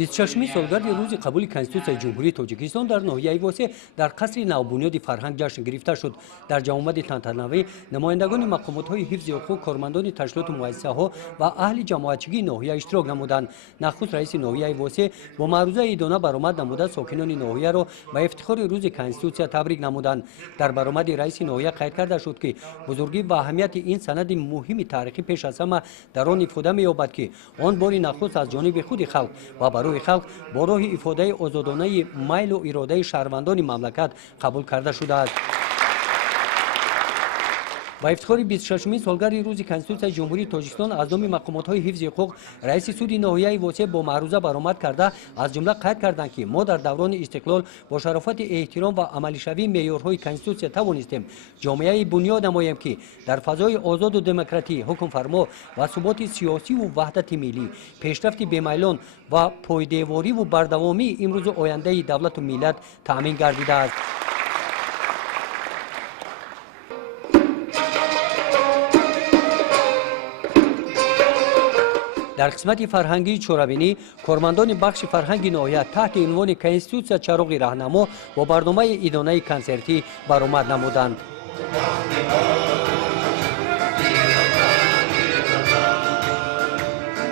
26 سالگرد روز قبول کنستیتوسیای جمهوری تاجیکستان در ناحیه واسه در قصر نوبنیاد فرهنگ جشن گرفته شد. در جمع آمد تنتنوی نمایندگان مقامات‌های حفظ حقوق، کارمندان تشکیلات مؤسسه‌ها و اهل جماعتچگی ناحیه اشتراک نمودند. نخست رئیس ناحیه واسه با معروضه ایدانه برآمد نموده ساکنان ناحیه را به افتخار روز کنستیتوسیا تبریک نمودند. در برآمد رئیس ناحیه قید کرده شد که بزرگی و اهمیت این سند مهم تاریخی پیش از همه در آن ifade می‌یابد که آن بار نخست از جانب خود خلق و برای خلق با راه ifade آزادانه میل و اراده شهروندان مملکت قبول کرده شده است. با افتخار 26مین سالگرد روز کنستیتوسیای جمهوری تاجیکستان از نام مقامات‌های حفظ حقوق رئیس سود ناحیه واسه با معروضه برآمد کرده از جمله قید کردند که ما در دوران استقلال با شرافت احترام و عملی شوی معیارهای کنستیتوسیا توانستیم جامعه بنیاد نماییم که در فضای آزاد و دموکراتی، حکم فرما و ثبات سیاسی و وحدت ملی، پیشرفت بی‌میلان و پایداری و بردوامی امروز و آینده دولت و ملت تامین گردیده است. در قسمت فرهنگی چورابینی کارمندان بخش فرهنگی ناحیه تحت عنوان کنستیتوسیا چراغ راهنما با برنامه ایدانه کنسرتی برآمد نمودند.